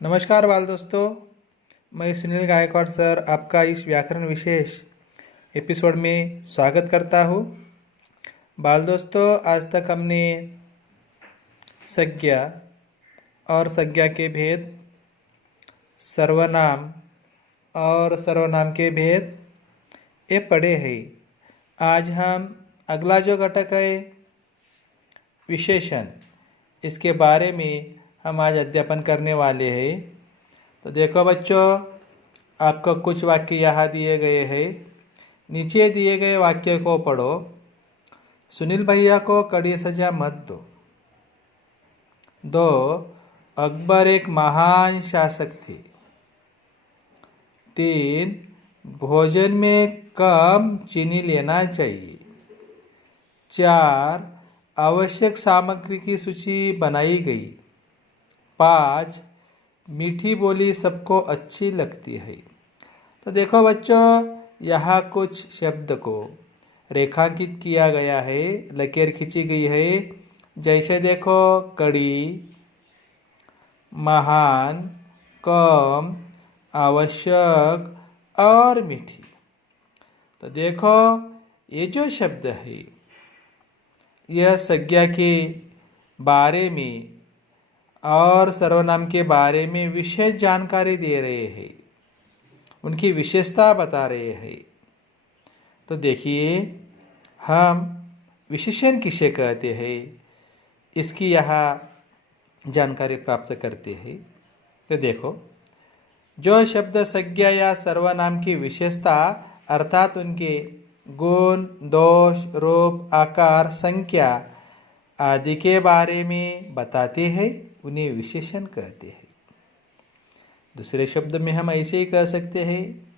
नमस्कार बाल दोस्तों, मैं सुनील गायकवाड़ सर आपका इस व्याकरण विशेष एपिसोड में स्वागत करता हूँ। बाल दोस्तों, आज तक हमने संज्ञा और संज्ञा के भेद, सर्वनाम और सर्वनाम के भेद ये पढ़े हैं। आज हम अगला जो घटक है विशेषण, इसके बारे में हम आज अध्यापन करने वाले हैं। तो देखो बच्चों, आपको कुछ वाक्य यहाँ दिए गए हैं। नीचे दिए गए वाक्य को पढ़ो। सुनील भैया को कड़ी सजा मत दो। 2. अकबर एक महान शासक थे। 3. भोजन में कम चीनी लेना चाहिए। 4. आवश्यक सामग्री की सूची बनाई गई। 5. मीठी बोली सबको अच्छी लगती है। तो देखो बच्चों, यहाँ कुछ शब्द को रेखांकित किया गया है, लकीर खींची गई है। जैसे देखो, कड़ी, महान, कम, आवश्यक और मीठी। तो देखो, ये जो शब्द है यह संज्ञा के बारे में और सर्वनाम के बारे में विशेष जानकारी दे रहे हैं, उनकी विशेषता बता रहे हैं। तो देखिए, हम विशेषण किसे कहते हैं, इसकी यहाँ जानकारी प्राप्त करते हैं। तो देखो, जो शब्द संज्ञा या सर्वनाम की विशेषता अर्थात उनके गुण, दोष, रूप, आकार, संख्या आदि के बारे में बताते हैं, उन्हें विशेषण कहते हैं। दूसरे शब्द में हम ऐसे ही कह सकते हैं,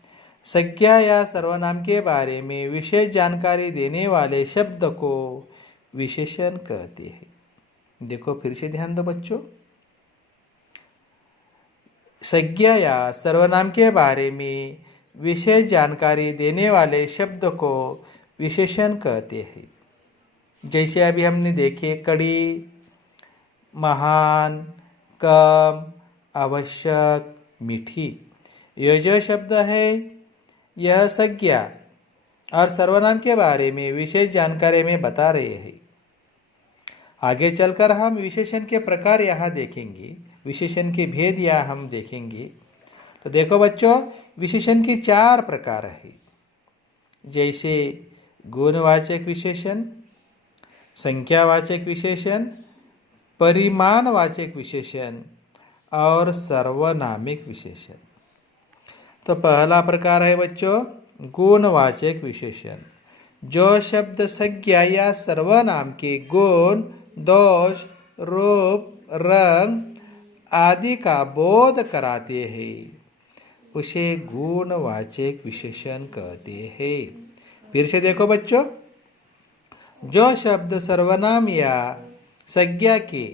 संज्ञा या सर्वनाम के बारे में विशेष जानकारी देने वाले शब्द को विशेषण कहते हैं। देखो, फिर से ध्यान दो बच्चों, संज्ञा या सर्वनाम के बारे में विशेष जानकारी देने वाले शब्द को विशेषण कहते हैं। जैसे अभी हमने देखे, कड़ी, महान, कम, आवश्यक, मीठी, यह जो शब्द है यह संज्ञा और सर्वनाम के बारे में विशेष जानकारी में बता रहे हैं। आगे चलकर हम विशेषण के प्रकार यहाँ देखेंगे, विशेषण के भेद यहाँ हम देखेंगे। तो देखो बच्चों, विशेषण के 4 प्रकार है। जैसे गुणवाचक विशेषण, संख्यावाचक विशेषण, परिमाणवाचक विशेषण और सर्वनामिक विशेषण। तो पहला प्रकार है बच्चों गुणवाचक विशेषण। जो शब्द संज्ञा या सर्वनाम के गुण, दोष, रूप, रंग आदि का बोध कराते हैं, उसे गुणवाचक विशेषण कहते हैं। फिर से देखो बच्चों, जो शब्द सर्वनाम या संज्ञा के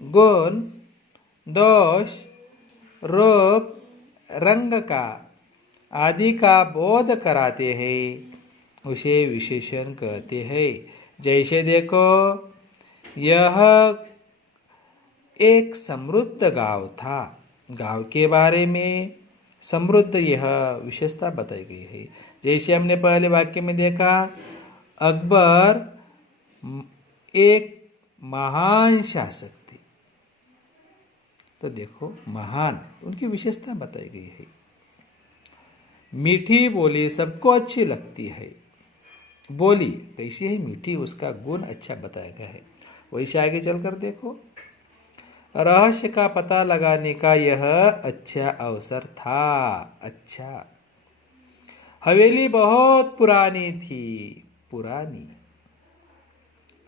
गुण, दोष, रूप, रंग का आदि का बोध कराते हैं, उसे विशेषण कहते हैं। जैसे देखो, यह एक समृद्ध गांव था। गांव के बारे में समृद्ध यह विशेषता बताई गई है। जैसे हमने पहले वाक्य में देखा, अकबर एक महान शासक थे। तो देखो, महान उनकी विशेषता बताई गई है। मीठी बोली सबको अच्छी लगती है। बोली कैसी है, मीठी, उसका गुण अच्छा बताया गया है। वैसे आगे चलकर देखो, रहस्य का पता लगाने का यह अच्छा अवसर था। अच्छा, हवेली बहुत पुरानी थी। पुरानी।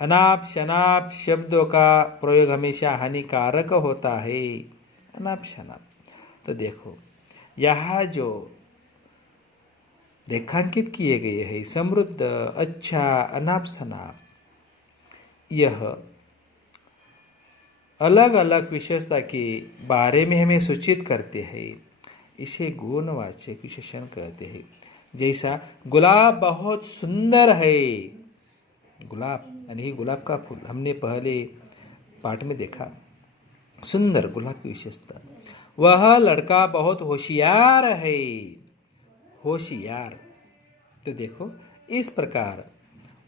अनाप शनाप शब्दों का प्रयोग हमेशा हानिकारक होता है। अनाप शनाप। तो देखो, यहाँ जो रेखांकित किए गए हैं, समृद्ध, अच्छा, अनाप शनाप, यह अलग अलग विशेषता के बारे में हमें सूचित करते हैं। इसे गुणवाचक विशेषण कहते हैं। जैसा गुलाब बहुत सुंदर है। गुलाब यानी गुलाब का फूल हमने पहले पाठ में देखा, सुंदर गुलाब की विशेषता। वह लड़का बहुत होशियार है। होशियार। तो देखो इस प्रकार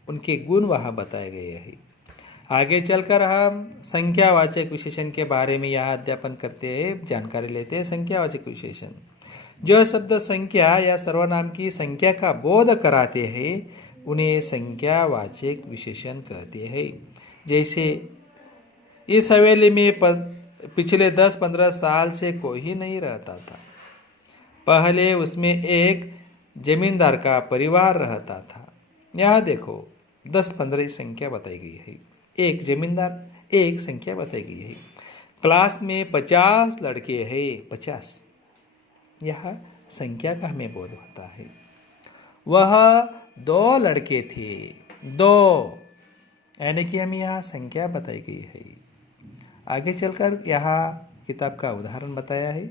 उनके गुण वहाँ बताए गए हैं। आगे चलकर हम संख्यावाचक विशेषण के बारे में यह अध्यापन करते हैं, जानकारी लेते हैं। संख्यावाचक विशेषण जो शब्द संख्या या सर्वनाम की संख्या का बोध कराते हैं उन्हें संख्यावाचक विशेषण कहते हैं। जैसे इस हवेली में पिछले 10-15 साल से कोई नहीं रहता था। पहले उसमें एक जमींदार का परिवार रहता था। यहाँ देखो 10-15 संख्या बताई गई है। एक जमींदार, एक संख्या बताई गई है। क्लास में 50 लड़के हैं, 50। यह संख्या का हमें बोध होता है। वह 2 लड़के थे, 2, यानी कि हमें यहाँ संख्या बताई गई है। आगे चलकर यहाँ किताब का उदाहरण बताया है।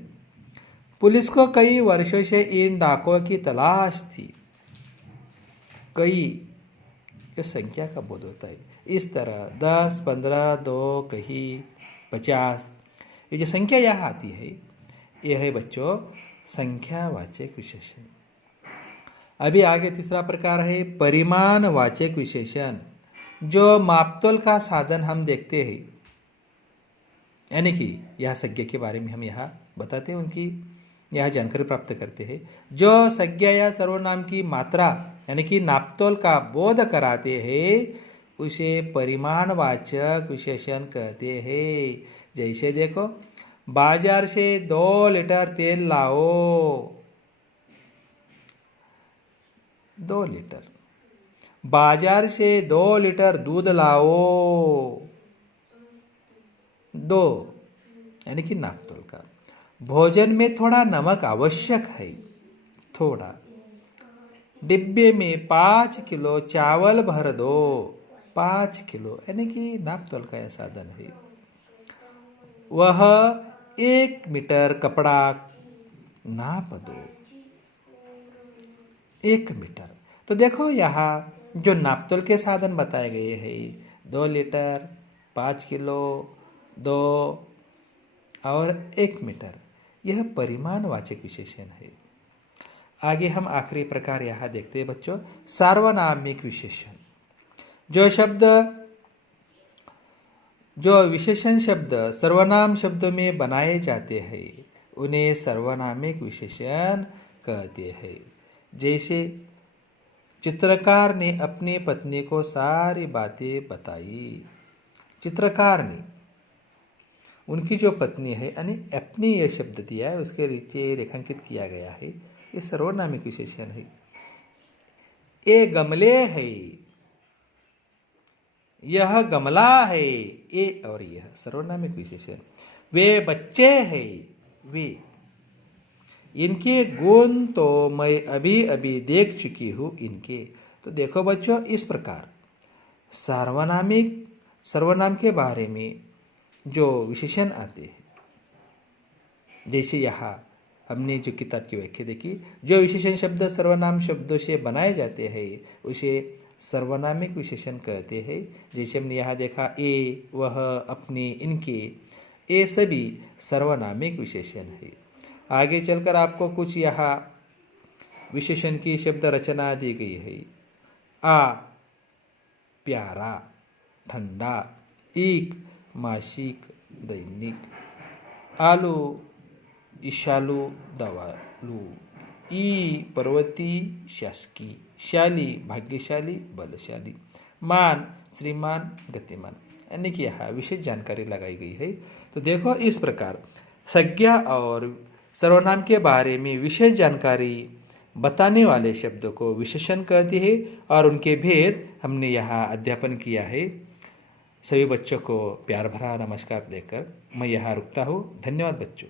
पुलिस को कई वर्षों से इन डाकुओं की तलाश थी। कई, ये संख्या का बोध होता है। इस तरह 10, 15, 2, कहीं 50, ये जो संख्या यहाँ आती है यह है बच्चों संख्यावाचक विशेषण। अभी आगे तीसरा प्रकार है परिमाणवाचक विशेषण। जो मापतोल का साधन हम देखते हैं, यानी कि यह संज्ञा के बारे में हम यहाँ बताते हैं, उनकी यह जानकारी प्राप्त करते हैं। जो संज्ञा या सर्वनाम की मात्रा यानी कि नापतोल का बोध कराते हैं उसे परिमाणवाचक विशेषण कहते हैं। जैसे देखो बाजार से 2 लीटर तेल लाओ, 2 लीटर। बाजार से 2 लीटर दूध लाओ, 2, यानी कि नापतोल का। भोजन में थोड़ा नमक आवश्यक है, थोड़ा। डिब्बे में 5 किलो चावल भर दो, 5 किलो, यानी कि नापतोल का यह साधन है। वह 1 मीटर कपड़ा नाप दो, 1 मीटर। तो देखो यहाँ जो नापतोल के साधन बताए गए हैं 2 लीटर, 5 किलो, 2 और 1 मीटर, यह परिमाणवाचक विशेषण है। आगे हम आखिरी प्रकार यहाँ देखते हैं बच्चों सार्वनामिक विशेषण। जो विशेषण शब्द सर्वनाम शब्द में बनाए जाते हैं उन्हें सर्वनामिक विशेषण कहते हैं। जैसे चित्रकार ने अपनी पत्नी को सारी बातें बताई। चित्रकार ने, उनकी जो पत्नी है यानी अपनी यह शब्द दिया है उसके नीचे रेखांकित किया गया है, ये सर्वनामिक विशेषण है। ये गमले है, यह गमला है, ये और यह सर्वनामिक विशेषण। वे बच्चे हैं, वे। इनके गुण तो मैं अभी अभी देख चुकी हूँ इनके। तो देखो बच्चों इस प्रकार सर्वनाम के बारे में जो विशेषण आते हैं, जैसे यहाँ हमने जो किताब की व्याख्या देखी, जो विशेषण शब्द सर्वनाम शब्दों से बनाए जाते हैं उसे सर्वनामिक विशेषण कहते हैं। जैसे हमने यहाँ देखा ए, वह, अपने, इनके, ये सभी सर्वनामिक विशेषण है। आगे चलकर आपको कुछ यहाँ विशेषण की शब्द रचना दी गई है। आ प्यारा, ठंडा, एक मासिक दैनिक, आलू ईशालू दवालू, ई पर्वती शासकी, शाली भाग्यशाली बलशाली, मान श्रीमान गतिमान, यानी कि यहाँ विशेष जानकारी लगाई गई है। तो देखो इस प्रकार संज्ञा और सर्वनाम के बारे में विशेष जानकारी बताने वाले शब्दों को विशेषण कहते हैं और उनके भेद हमने यहाँ अध्यापन किया है। सभी बच्चों को प्यार भरा नमस्कार देकर मैं यहाँ रुकता हूँ। धन्यवाद बच्चों।